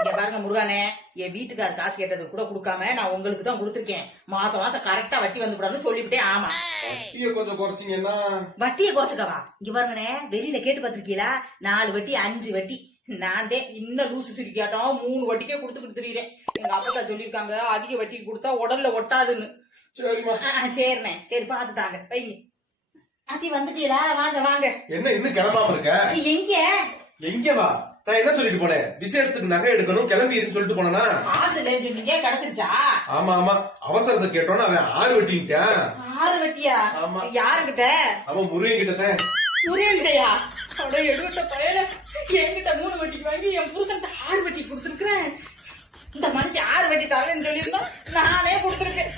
இங்க பாருங்க முருகானே, என் வீட்டுக்கார காசு கேட்டது கூட கொடுக்காம நான் உங்களுக்கு தான் கொடுத்துருக்கேன். மாசம் மாசம் கரெக்டா வட்டி வந்து விடான்னு சொல்லிவிட்டேன். ஆமா, வட்டியை கொஞ்சம் குறைச்சிங்கன்னா. வட்டியை குறைச்சுக்கவா? இங்க பாருங்கண்ணே, வெளியில கேட்டு பாத்திருக்கீங்களா? 4 வட்டி 5 வட்டி. நான் இன்னும் லூசு சுரி கேட்டோம் 3 வட்டிக்கே கொடுத்துக்கிட்டு தெரியுறேன். எங்க அப்பா சொல்லிருக்காங்க அதிக வட்டிக்கு கொடுத்தா உடல்ல ஒட்டாதுன்னு. சரிம்மா. சரிண்ணே, சரி பாத்துட்டாங்க வைங்க. அதி வந்துட்டீங்களா? வாங்க வாங்க. என்ன இன்னும் கிளம்பாம இருக்க? எங்க எங்க வா? நான் என்ன சொல்லிட்டு போனேன்? விசேஷத்துக்கு நகை எடுக்கணும் கிளம்பிடுன்னு சொல்லிட்டு போனா காசு நீங்க கிடைச்சிருச்சா? ஆமா ஆமா, அவசரத்தை கேட்டோன்னு அவன் 6 வட்டின்ட்டான். 6 வட்டியா? ஆமா. யாருகிட்ட? அவன் முருகன் கிட்டதான். முருகன்கிட்டயா? அப்படியே எடுத்த பையன என்கிட்ட 3 வட்டிக்கு வாங்கி என் புருஷன் 6 வட்டி கொடுத்துருக்கேன். இந்த மனுஷன் 6 வட்டி தரேன்னு சொல்லியிருந்தோம், நானே கொடுத்துருக்கேன்.